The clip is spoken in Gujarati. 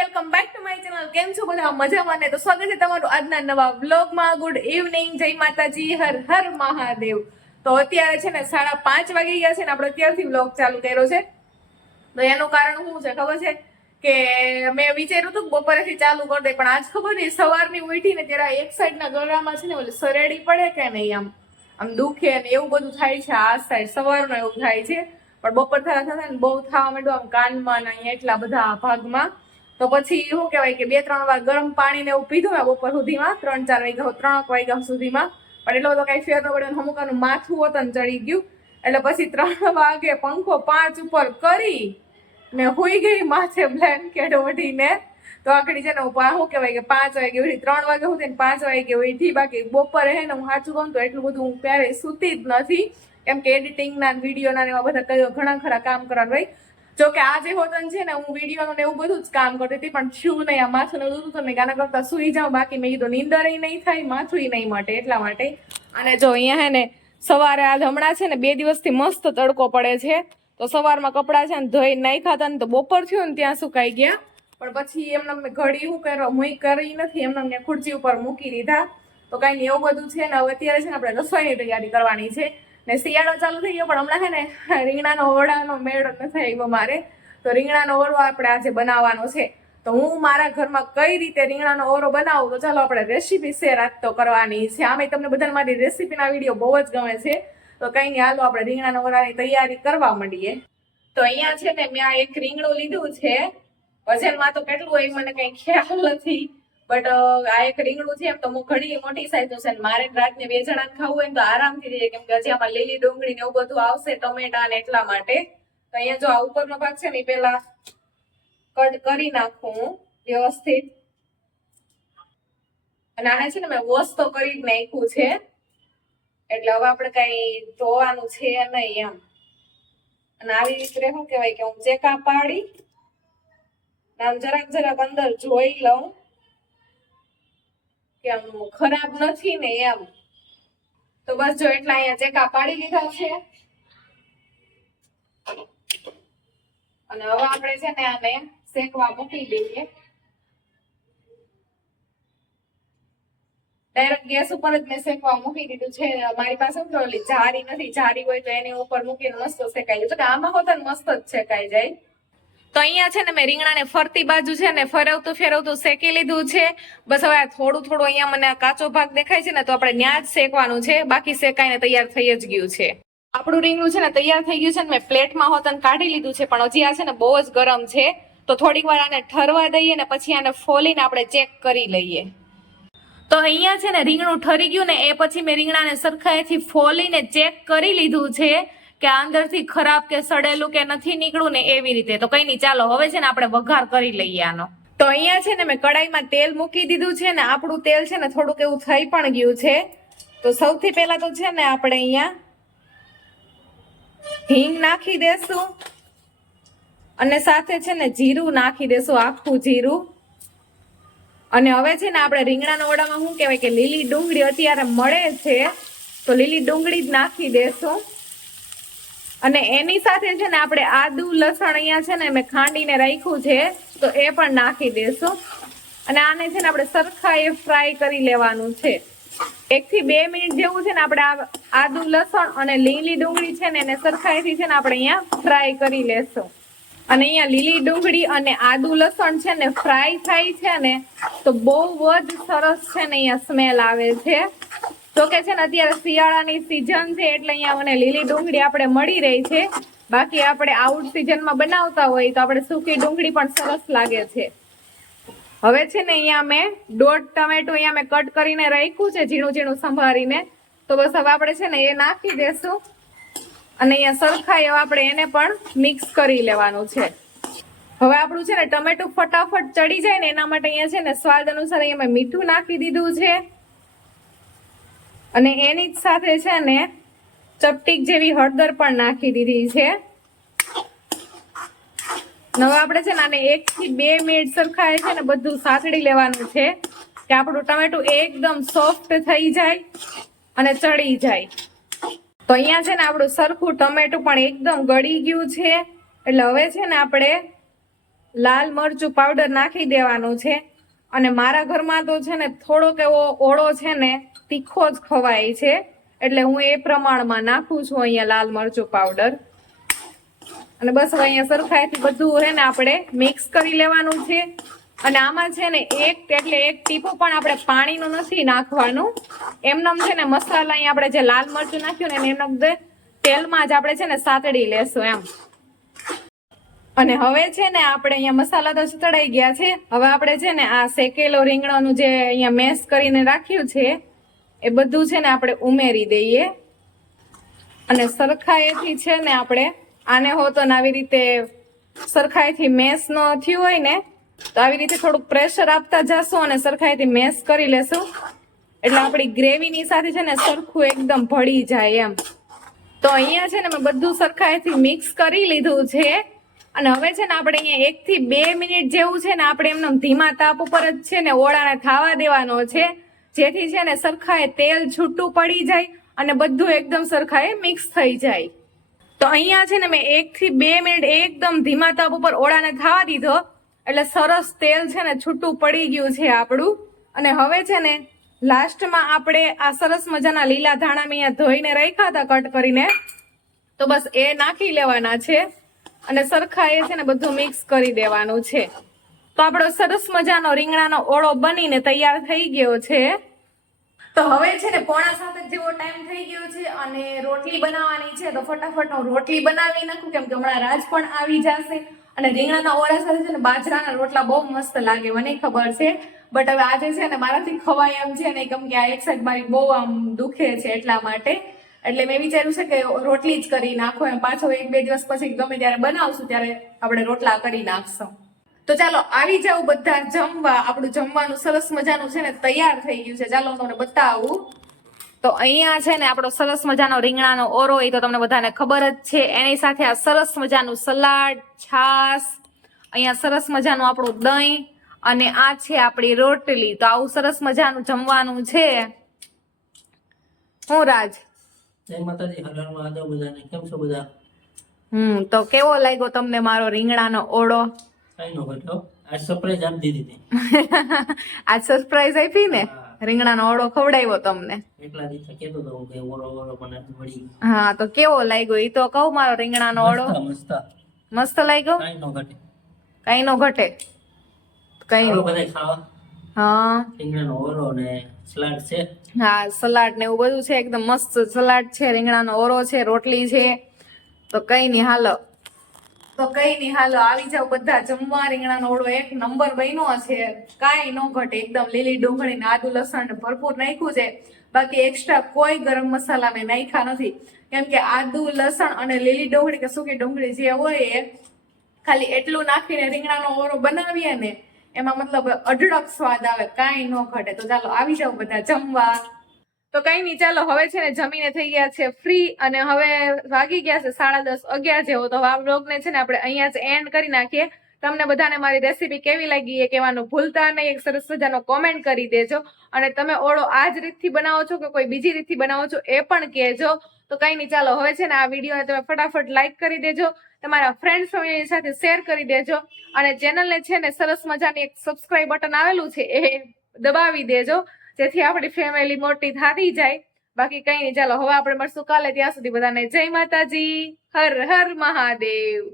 Welcome back to my channel. કેમ છો બધા? મજામાં ને? તો સ્વાગત છે તમારું આજના નવા વ્લોગમાં. ગુડ ઇવનિંગ, જય માતાજી, હર હર મહાદેવ. તો અત્યારે છે ને 5:30 વાગી ગયા છે ને આપણે અત્યારથી વ્લોગ ચાલુ કર્યો છે. તો એનું કારણ શું છે ખબર છે કે મેં વિચાર્યું હતું બપોરેથી ચાલુ કરી દે, પણ આજ ખબર નહીં સવારની ઉઠી ને ત્યારે એક સાઈડના ગળામાં છે ને ઓલી સરેડી પડે કે નહીં, આમ દુખે ને એવું બધું થાય છે. આ સાઈડ સવારનું એવું થાય છે, પણ બપોર થતા ને બહુ થવા માંડ્યું આમ કાનમાં ને અહીંયા એટલા બધા ભાગમાં. તો પછી શું કહેવાય કે 2-3 વાર ગરમ પાણી ને એવું પીધું મેં બપોર સુધીમાં, 3 વાગ્યા સુધીમાં, પણ એટલો બધો કઈ ફેર ન પડ્યો. અમુકનું માથું વતન ચડી ગયું, એટલે પછી 3 વાગે પંખો 5 ઉપર કરી ને હુઈ ગઈ માથે બ્લેન્કેટ ઓઢીને. તો આખડી છે ને હું શું કહેવાય કે 5 વાગે ઉઠી, 3 વાગે સુધી ને 5 વાગે ઉઠી. બાકી બપોરે હે ને હું સાચું કહું તો એટલું બધું હું ક્યારેય સૂતી જ નથી, કેમ કે એડિટિંગના વિડીયોના એવા બધા ઘણા ખરા કામ કરવાનું હોય. જો કે આજે હોતન છે ને હું વિડીયોનું ને એવું બધું જ કામ કરતી હતી, પણ શું નહીં, આ માથું ને દૂધું તો મેં ગાના કરતા સુઈ જાઉં. બાકી મેં કીધું નીંદર નહીં થાય, માથું નહીં માટે, એટલા માટે. અને જો અહીંયા હે ને સવારે આજ હમણાં છે ને 2 દિવસથી મસ્ત તડકો પડે છે, તો સવારમાં કપડાં છે ને ધોઈ નહીં ખાતા ને તો બપોર થયું ને ત્યાં સુકાઈ ગયા. પણ પછી એમને મેં ઘડી શું કરવા મુઈ કરી નથી, એમને ખુરચી ઉપર મૂકી દીધા. તો કઈ નહીં, એવું બધું છે ને. હવે અત્યારે છે ને આપણે રસોઈની તૈયારી કરવાની છે ને શિયાળો ચાલુ થઈ ગયો, પણ હમણાં છે ને રીંગણાનો ઓળાનો મેળો નથી આવ્યો મારે. તો રીંગણાનો ઓળો આપણે આજે બનાવવાનો છે. તો હું મારા ઘરમાં કઈ રીતે રીંગણાનો ઓળો બનાવું, તો ચાલો આપણે રેસીપી શેર આજ તો કરવાની છે. આમે તમને બધાને મારી રેસીપીના વિડીયો બહુ જ ગમે છે, તો કઈ નહીં, હાલો આપણે રીંગણાનો ઓળાની તૈયારી કરવા માંડીએ. તો અહીંયા છે ને મેં આ એક રીંગણું લીધું છે. વજનમાં તો કેટલું હોય મને કઈ ખ્યાલ નથી, બટ આ એક રીંગણું છે. એમ તો હું ઘણી મોટી સાઈઝ છે, મારે રાતને 2 જણાને ખાવું હોય ને તો આરામથી થઈ જાય, કેમ કે હજી આમાં લીલી ડુંગળી ને એવું બધું આવશે, ટમેટા ને એટલા માટે. તો અહીંયા જો આ ઉપરનો ભાગ છે ને પેલા કટ કરી નાખું વ્યવસ્થિત. અને આને છે ને મેં વોશ તો કરી જ નાખ્યું છે, એટલે હવે આપણે કઈ ધોવાનું છે નહીં એમ. અને આવી રીતે શું કહેવાય કે હું ચેકા પાડી આમ જરાક અંદર જોઈ લઉં કે આમ ખરાબ નથી ને એમ. તો બસ જો એટલા અહીંયા ચેકા પાડી લીધા છે. અને હવે આપણે છે ને આને શેકવા મૂકી દઈએ. ડાયરેક્ટ ગેસ ઉપર જ મેં શેકવા મૂકી દીધું છે. મારી પાસે ઓલી જારી નથી, જારી હોય તો એની ઉપર મૂકીને મસ્ત શેકાઈ જાય. આમાં હોતા ને મસ્ત જ શેકાઈ જાય. તો અહીંયા છે ને મેં રીંગણાને ફરતી બાજુ છે ને ફેરવતું શેકી લીધું છે. બસ હવે થોડું અહીંયા મને કાચો ભાગ દેખાય છે ને, તો આપણે ન્યા જ શેકવાનું છે. બાકી શેકાઈને તૈયાર થઈ જ ગયું છે. આપણું રીંગણું છે ને તૈયાર થઈ ગયું છે ને મેં પ્લેટમાં હોતન કાઢી લીધું છે, પણ હજી આ છે ને બહુ જ ગરમ છે. તો થોડીક વાર આને ઠરવા દઈએ ને પછી આને ફોલીને આપણે ચેક કરી લઈએ. તો અહીંયા છે ને રીંગણું ઠરી ગયું ને એ પછી મેં રીંગણાને સરખાઈથી ફોલીને ચેક કરી લીધું છે કે અંદરથી ખરાબ કે સડેલું કે નથી નીકળ્યું ને એવી રીતે. તો કઈ નહીં, ચાલો હવે છે ને આપણે વઘાર કરી લઈએ આનો. તો અહીંયા છે ને મેં કડાઈમાં તેલ મૂકી દીધું છે ને આપણું તેલ છે ને થોડુંક એવું થઈ પણ ગયું છે. તો સૌથી પહેલા તો છે ને આપણે અહીંયા હિંગ નાખી દેશું અને સાથે છે ને જીરું નાખી દેશું, આખું જીરું. અને હવે છે ને આપણે રીંગણાના ઓળામાં શું કહેવાય કે લીલી ડુંગળી અત્યારે મળે છે, તો લીલી ડુંગળી જ નાખી દેશું. અને એની સાથે છે ને આપણે આદુ લસણ અહીંયા છે ને મેં ખાંડીને રાખ્યું છે, તો એ પણ નાખી દેશું. અને આને છે ને આપણે સરખાએ ફ્રાય કરી લેવાનું છે. 1 થી 2 મિનિટ જેવું છે ને આપણે આદુ લસણ અને લીલી ડુંગળી છે ને એને સરખાઈથી છે ને આપણે અહીંયા ફ્રાય કરી લેશું. અને અહીંયા લીલી ડુંગળી અને આદુ લસણ છે ને ફ્રાય થાય છે ને તો બહુ જ સરસ છે ને અહીંયા સ્મેલ આવે છે. તો કે છે ને અત્યારે શિયાળાની સિઝન છે એટલે અહીંયા મને લીલી ડુંગળી આપણે મળી રહી છે. બાકી આપણે આઉટ સિઝનમાં બનાવતા હોય તો આપણે સૂકી ડુંગળી પણ સરસ લાગે છે. હવે છે ને અહીંયા મેં 1.5 ટમેટું અહીંયા મેં કટ કરીને રાખ્યું છે, ઝીણું સંભાળીને. તો બસ હવે આપણે છે ને એ નાખી દેશું અને અહીંયા સરખા એવા આપણે એને પણ મિક્સ કરી લેવાનું છે. હવે આપણું છે ને ટમેટું ફટાફટ ચડી જાય ને એના માટે અહીંયા છે ને સ્વાદ અનુસાર અહીંયા મેં મીઠું નાખી દીધું છે. અને એની જ સાથે છે ને ચપટીક જેવી હળદર પણ નાખી દીધી છે. હવે આપણે છે ને આને 1 થી 2 મિનિટ સરખાએ છે ને બધું સાતડી લેવાનું છે કે આપણું ટમેટું એકદમ સોફ્ટ થઈ જાય અને ચડી જાય. તો અહીંયા છે ને આપણું સરખું ટમેટું પણ એકદમ ગળી ગયું છે. એટલે હવે છે ને આપણે લાલ મરચું પાવડર નાખી દેવાનું છે. અને મારા ઘરમાં તો છે ને થોડોક એવો ઓળો છે ને તીખો જ ખવાય છે, એટલે હું એ પ્રમાણમાં નાખું છું અહીંયા લાલ મરચું પાવડર. અને બસ હવે અહીંયા સરખાઈથી બધું છે ને આપણે મિક્સ કરી લેવાનું છે. અને આમાં છે ને એક ટીપું પણ આપણે પાણીનું નથી નાખવાનું. એમનેમ છે ને મસાલા અહીંયા આપણે જે લાલ મરચું નાખ્યું ને એમનેમ તેલમાં જ આપણે છે ને સાતડી લેશું એમ. અને હવે છે ને આપણે અહીંયા મસાલા તો ચડાઈ ગયા છે. હવે આપણે છે ને આ શેકેલો રીંગણાનું જે અહીંયા મેશ કરીને રાખ્યું છે એ બધું છે ને આપણે ઉમેરી દઈએ. અને સરખાઈથી છે ને આપણે આને હોતો ને આવી રીતે સરખાઈથી મેશ ન થયું હોય ને તો આવી રીતે થોડુંક પ્રેશર આપતા જશું અને સરખાઈથી મેશ કરી લેશું, એટલે આપણી ગ્રેવીની સાથે છે ને સરખું એકદમ ભળી જાય એમ. તો અહીંયા છે ને મેં બધું સરખાઈથી મિક્સ કરી લીધું છે. અને હવે છે ને આપણે અહીંયા 1 થી 2 મિનિટ જેવું છે ને આપણે એમને ધીમા તાપ ઉપર જ છે ને ઓળાને થાવા દેવાનો છે, જેથી છે ને સરખાએ તેલ છૂટું પડી જાય અને બધું એકદમ સરખાએ મિક્સ થઈ જાય. તો અહીંયા છે ને મેં 1 થી 2 મિનિટ એકદમ ધીમા તાપ ઉપર ઓળાને થાવા દીધો, એટલે સરસ તેલ છે ને છૂટું પડી ગયું છે આપણું. અને હવે છે ને લાસ્ટમાં આપણે આ સરસ મજાના લીલા ધાણા મેં અહીંયા ધોઈને રાખ્યા હતા કટ કરીને, તો બસ એ નાખી લેવાના છે અને સરખા એ છે ને બધું મિક્સ કરી દેવાનું છે. તો આપણો સરસ મજાનો રીંગણાનો ઓળો બનીને તૈયાર થઈ ગયો છે. તો હવે છે ને 6:45 જેવો ટાઈમ થઈ ગયો છે અને રોટલી બનાવવાની છે. તો ફટાફટ હું રોટલી બનાવી નાખું, કેમ કે હમણાં રાજ પણ આવી જશે. અને રીંગણાના ઓળા સાથે છે ને બાજરાના રોટલા બહુ મસ્ત લાગે, મને ખબર છે. બટ હવે આજે છે ને મારાથી ખવાય એમ છે ને, કેમ કે આ એક સાઈડ મારી બહુ આમ દુખે છે એટલા માટે. એટલે મેં વિચાર્યું છે કે રોટલી જ કરી નાખો એમ. પાછો 1-2 દિવસ પછી ગમે ત્યારે બનાવશું ત્યારે આપણે રોટલા કરી નાખશું. તો ચાલો આવી જાવ બધા જમવા. આપણું જમવાનું સરસ મજાનું છે ને તૈયાર થઈ ગયું છે. ચાલો તમને બતાવું. તો અહીંયા છે ને આપણો સરસ મજાનો રીંગણાનો ઓરો, એ તો તમને બધાને ખબર જ છે. એની સાથે આ સરસ મજાનું સલાડ, છાશ, અહીંયા સરસ મજાનું આપણું દહીં અને આ છે આપણી રોટલી. તો આવું સરસ મજાનું જમવાનું છે. હું રાજ જય માતાજી, હર હર મહાદેવ બધાને. કેમ છો બધા? તો કેવો લાગ્યો તમને મારો રીંગણાનો ઓળો? કઈ નો ઘટ્યો, આ સરપ્રાઈઝ આપી દીધી હતી. આ સરપ્રાઈઝ આપી ને, રીંગણાનો ઓળો ખવડાવ્યો તમને. એટલા દિવસે કહેતો હતો કે ઓળો ઓળો મને મળી. હા, તો કેવો લાગ્યો ઈ તો કહું. મારો રીંગણાનો ઓળો મસ્ત મસ્ત લાગ્યો. કઈ નો ઘટે, કઈ નો ઘટે, કઈ નો. બધા ખાવા. હા, રીંગણાનો ઓળો ને સલાડ છે. હા, સલાડ ને એવું બધું છે. એકદમ મસ્ત સલાડ છે, રીંગણાનો ઓળો છે, રોટલી છે. તો કઈ નહીં હાલો, આવી જાવ બધા જમવા. રીંગણાનો ઓળો એક નંબર બન્યો છે, કાંઈ નો ઘટે. એકદમ લીલી ડુંગળી ને આદુ લસણ ભરપૂર નાખ્યું છે. બાકી એક્સ્ટ્રા કોઈ ગરમ મસાલા મેં નાખ્યા નથી, કેમ કે આદુ લસણ અને લીલી ડુંગળી કે સૂકી ડુંગળી જે હોય એ ખાલી એટલું નાખીને રીંગણાનો ઓળો બનાવીએ ને, એમાં મતલબ અઢળક સ્વાદ આવે, કાંઈ નો ઘટે. તો ચાલો આવી જાવ બધા જમવા. તો કઈ નહીં, ચાલો હવે છે ને જમીને થઈ ગયા છે ફ્રી અને હવે વાગી ગયા છે 10:30 11 જેવો. તો આ બ્લોગને છે ને આપણે અહીંયા જ એન્ડ કરી નાખીએ. તમને બધાને મારી રેસીપી કેવી લાગી એ કહેવાનું ભૂલતા નહીં. એક સરસ મજાનો કોમેન્ટ કરી દેજો. અને તમે ઓળો આ જ રીતથી બનાવો છો કે કોઈ બીજી રીતથી બનાવો છો એ પણ કહેજો. તો કઈ નહીં, ચાલો હવે છે ને આ વિડીયોને તમે ફટાફટ લાઈક કરી દેજો, તમારા ફ્રેન્ડ ફેમિલી સાથે શેર કરી દેજો અને ચેનલને છે ને સરસ મજાની એક સબસ્ક્રાઇબ બટન આવેલું છે એ દબાવી દેજો, જેથી આપણી ફેમિલી મોટી થતી જાય. બાકી કઈ નહીં, ચાલો હવે આપણે મળશું કાલે. ત્યાં સુધી બધાને જય માતાજી, હર હર મહાદેવ.